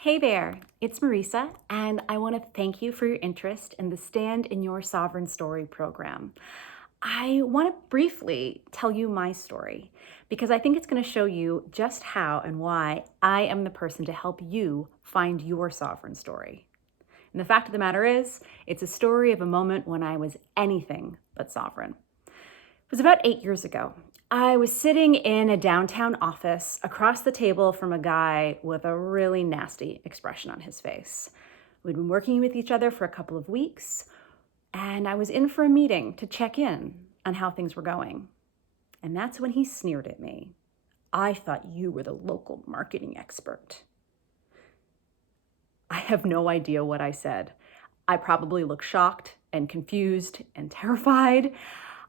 Hey there, it's Marisa, and I want to thank you for your interest in the Stand in Your Sovereign Story program. I want to briefly tell you my story because I think it's going to show you just how and why I am the person to help you find your sovereign story. And the fact of the matter is, it's a story of a moment when I was anything but sovereign. It was about 8 years ago. I was sitting in a downtown office across the table from a guy with a really nasty expression on his face. We'd been working with each other for a couple of weeks, and I was in for a meeting to check in on how things were going. And that's when he sneered at me. "I thought you were the local marketing expert." I have no idea what I said. I probably looked shocked and confused and terrified.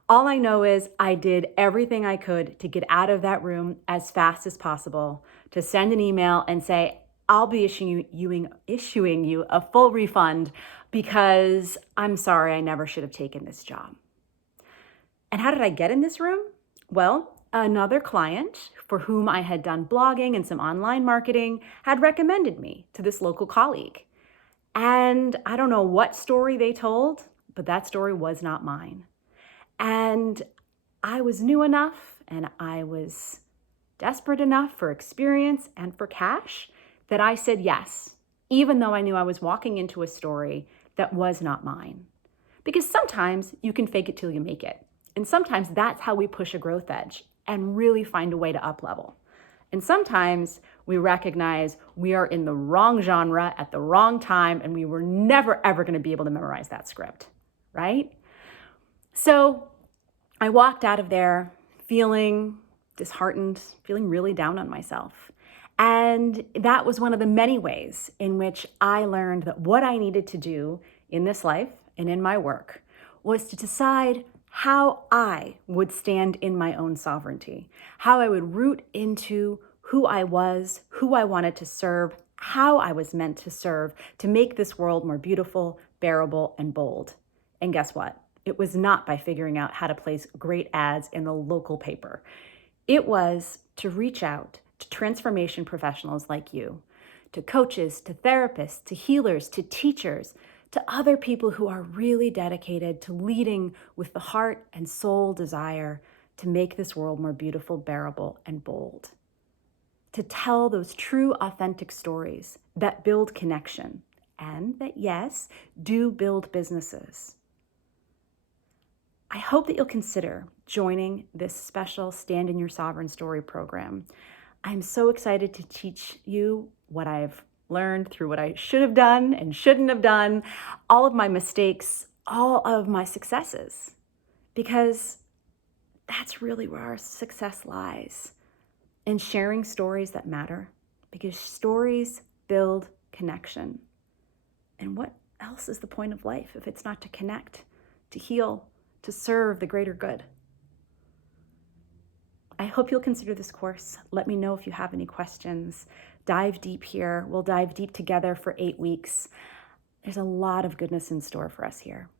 All I know is I did everything I could to get out of that room as fast as possible, to send an email and say, "I'll be issuing you a full refund because I'm sorry, I never should have taken this job." And how did I get in this room? Well, another client for whom I had done blogging and some online marketing had recommended me to this local colleague. And I don't know what story they told, but that story was not mine. And I was new enough and I was desperate enough for experience and for cash that I said yes, even though I knew I was walking into a story that was not mine. Because sometimes you can fake it till you make it. And sometimes that's how we push a growth edge and really find a way to up level. And sometimes we recognize we are in the wrong genre at the wrong time and we were never, ever going to be able to memorize that script, right? So I walked out of there feeling disheartened, feeling really down on myself. And that was one of the many ways in which I learned that what I needed to do in this life and in my work was to decide how I would stand in my own sovereignty, how I would root into who I was, who I wanted to serve, how I was meant to serve to make this world more beautiful, bearable, and bold. And guess what? It was not by figuring out how to place great ads in the local paper. It was to reach out to transformation professionals like you, to coaches, to therapists, to healers, to teachers, to other people who are really dedicated to leading with the heart and soul desire to make this world more beautiful, bearable, and bold. To tell those true, authentic stories that build connection and that, yes, do build businesses. I hope that you'll consider joining this special Stand in Your Sovereign Story program. I'm so excited to teach you what I've learned through what I should have done and shouldn't have done, all of my mistakes, all of my successes, because that's really where our success lies, in sharing stories that matter, because stories build connection. And what else is the point of life if it's not to connect, to heal, to serve the greater good? I hope you'll consider this course. Let me know if you have any questions. Dive deep here. We'll dive deep together for 8 weeks. There's a lot of goodness in store for us here.